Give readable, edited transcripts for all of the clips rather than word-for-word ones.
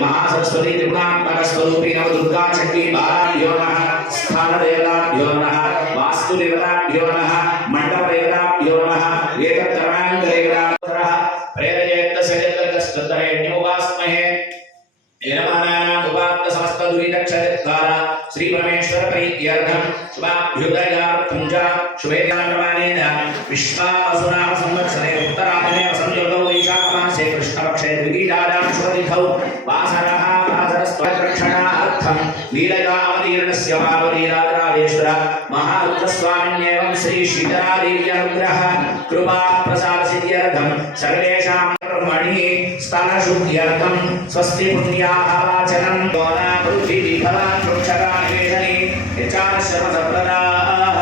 महासरस्वती त्रिगुणात्मक स्वरूपी नव दुर्गा चंडी बालाभ्यो नमः स्थान देवताभ्यो नमः वास्तु देवताभ्यो नमः मंडप देवताभ्यो नमः वेदत्रमांग देवताभ्यः प्रेरयेत् सजतस्तरेण्योवास्महे एनमानानां उपात्त समस्त दुरितक्षयद्वारा श्री परमेश्वर प्रीत्यर्थं शुभाभ्युदयार्थं च शुभेदानप्रमाणेन विश्वावसुनाम संवत्सरे उत्तरायणे वसन्तऋतौ वैशाखमासे कृष्णपक्षे द्वितीयायां शुभतिथौ वासरः वासरस्त्वरक्षणार्थं लीलयावतीर्णस्य पार्वतीराजराजेश्वर महारुद्रस्वामिन्येवं श्री शीतलादेवी अनुग्रह कृपा प्रसाद सिद्ध्यर्थं सर्वेषां ब्रह्मणि स्थानशुद्ध्यर्थं स्वस्ति पुण्याः वाचनं दोना पृथ्वी भवान् वृक्षरानिवेशने यचाशर्मसप्रदाः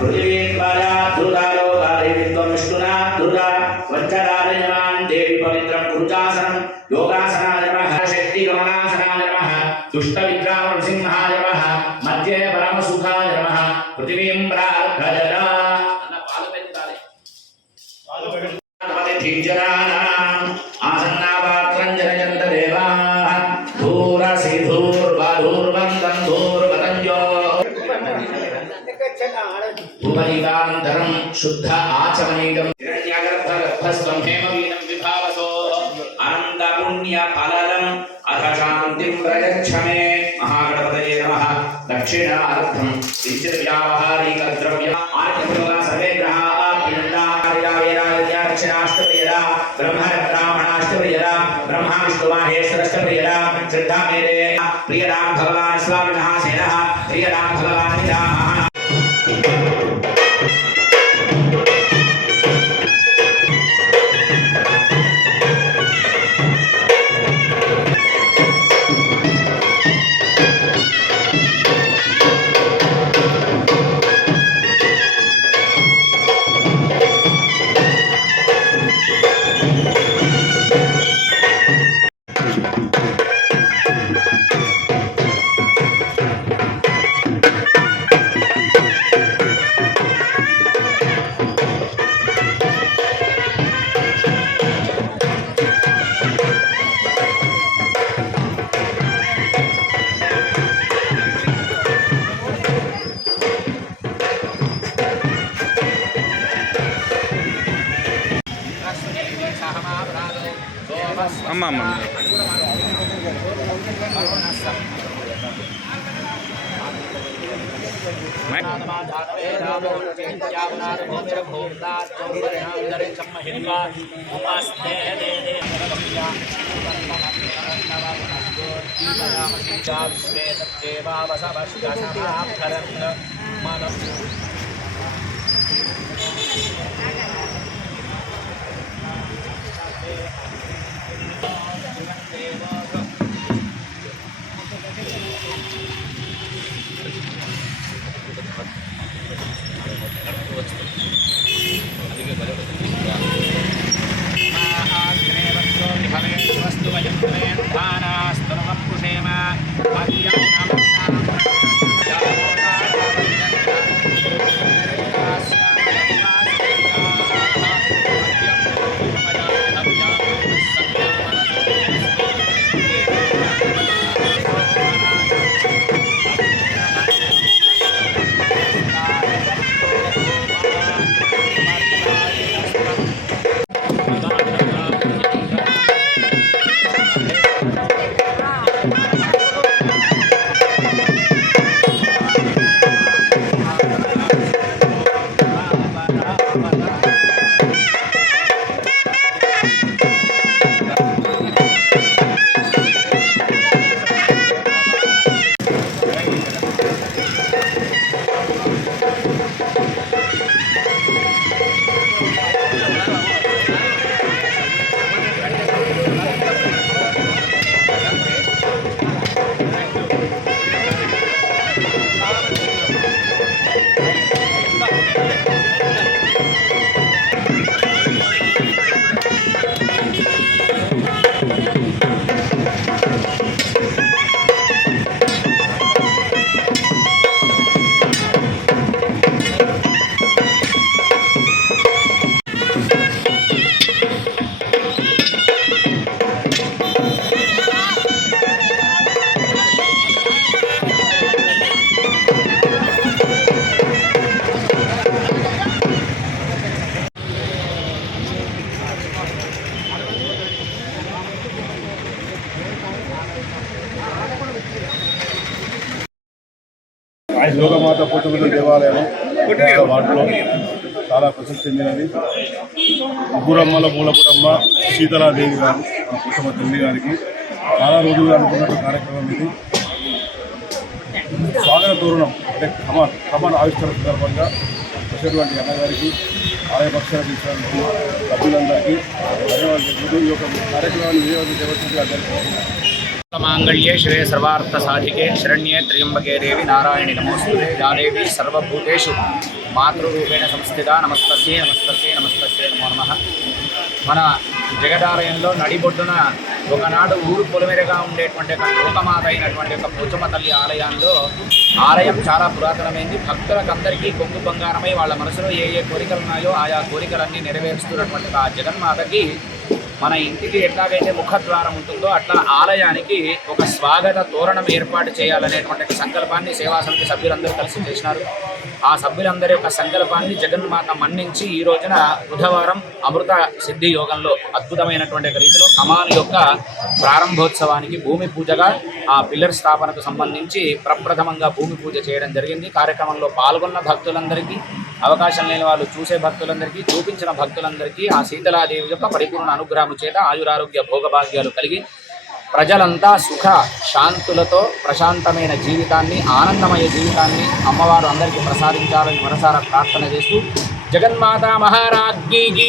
पृथिवीन्द्वारा दुर्गालोकादेवीत्वं विष्णुना दुर्गा वज्रराजयमान् देवी पवित्रं कुरुचासनं योगासनाय नमः शक्तिगमनासनाय नमः दुष्टविग्रहनृसिंहाय नमः मध्ये परमसुखाय नमः पृथिवीं प्रार्थयना अन्न पाలు పెంచాలి जनानाम् आसन्नापात्रं जनयन्त देवाः धूरसिधूर्वधूर्वन्दं धूर्वतञ्जो धूमदीपान्तरं शुद्ध आचमनीकं हिरण्यगर्भगर्भस्त्वं हेमवीनं विभावसो अनन्तपुण्यफलदम् अथ शान्तिं प्रयच्छ मे महागणपतये नमः दक्षिणार्थं किञ्चिद्व्यावहारिकद्रव्यम् आर्यप्रयोगा सर्वे ग्रहाः दक्षिणाष्टप्रियदा ब्रह्मरत्नामणाष्टप्रियदा ब्रह्मा विष्णुमाहेश्वरष्टप्रियदा श्रद्धा मेरे प्रियदां भगवान् स्वामिनः सेनः प्रियदां भगवान् रामः అమ్మ అమ్మ యోగమాత పోచమ్మ దేవాలయం వాటిలో చాలా ప్రసిద్ధి చెందినది. ముగ్గురమ్మల మూలపురమ్మ శీతలాదేవి గారు పోచమ్మ తల్లి గారికి చాలా రోజులుగా అనుకున్న కార్యక్రమం ఇది. స్వాగత తోరణం అంటే కమాన్ ఆవిష్కరణ సందర్భంగా వచ్చినటువంటి అన్నగారికి ఆలయ పక్షానికి సభ్యులందరికీ ధన్యవాదాలు చెబుతూ ఈ యొక్క కార్యక్రమాన్ని వినియోగం చేయవలసిందిగా मांगल्ये श्रे सर्वार्थ साधिके शरण्ये त्र्यंबके देवी नारायणी नमोस्तुते या देवी सर्वभूतेषु मातृरूपेण संस्थिता नमस्तस्यै नमस्तस्यै नमस्तस्यै नमो नमः. మన జగదాలయంలో నడిబొడ్డున ఒకనాడు ఊరు పొలిమేరగా ఉండేటువంటి ఒక లోకమాత అయినటువంటి ఒక పోచమ్మ తల్లి ఆలయం చాలా పురాతనమైంది. భక్తులకందరికీ కొంగు బంగారమై వాళ్ళ మనసులో ఏ కోరికలు ఉన్నాయో ఆయా కోరికలన్నీ నెరవేరుస్తున్నటువంటి ఆ జగన్మాతకి మన ఇంటికి ఎట్లాగైతే ముఖద్వారం ఉంటుందో అట్లా ఆలయానికి ఒక స్వాగత తోరణం ఏర్పాటు చేయాలనేటువంటి సంకల్పాన్ని సేవా సమితి సభ్యులందరూ కలిసి చేసినారు. ఆ సభ్యులందరి యొక్క సంకల్పాన్ని జగన్మాత మన్నించి ఈ రోజున బుధవారం అమృత సిద్ధి యోగంలో అద్భుతమైనటువంటి రీతిలో కమాన్ యొక్క ప్రారంభోత్సవానికి భూమి పూజగా ఆ పిల్లర్ స్థాపనకు సంబంధించి ప్రప్రథమంగా భూమి పూజ చేయడం జరిగింది. కార్యక్రమంలో పాల్గొన్న భక్తులందరికీ, అవకాశం లేని వాళ్ళు చూసే భక్తులందరికీ, చూపించిన భక్తులందరికీ ఆ శీతలాదేవి యొక్క పరిపూర్ణ అనుగ్రహం చేత ఆయురారోగ్య భోగభాగ్యాలు కలిగి ప్రజలంతా సుఖ శాంతులతో ప్రశాంతమైన జీవితాన్ని, ఆనందమయ జీవితాన్ని అమ్మవారు అందరికీ ప్రసాదించాలని మనసారా ప్రార్థన చేస్తూ జగన్మాతా మహారాజ్ఞికి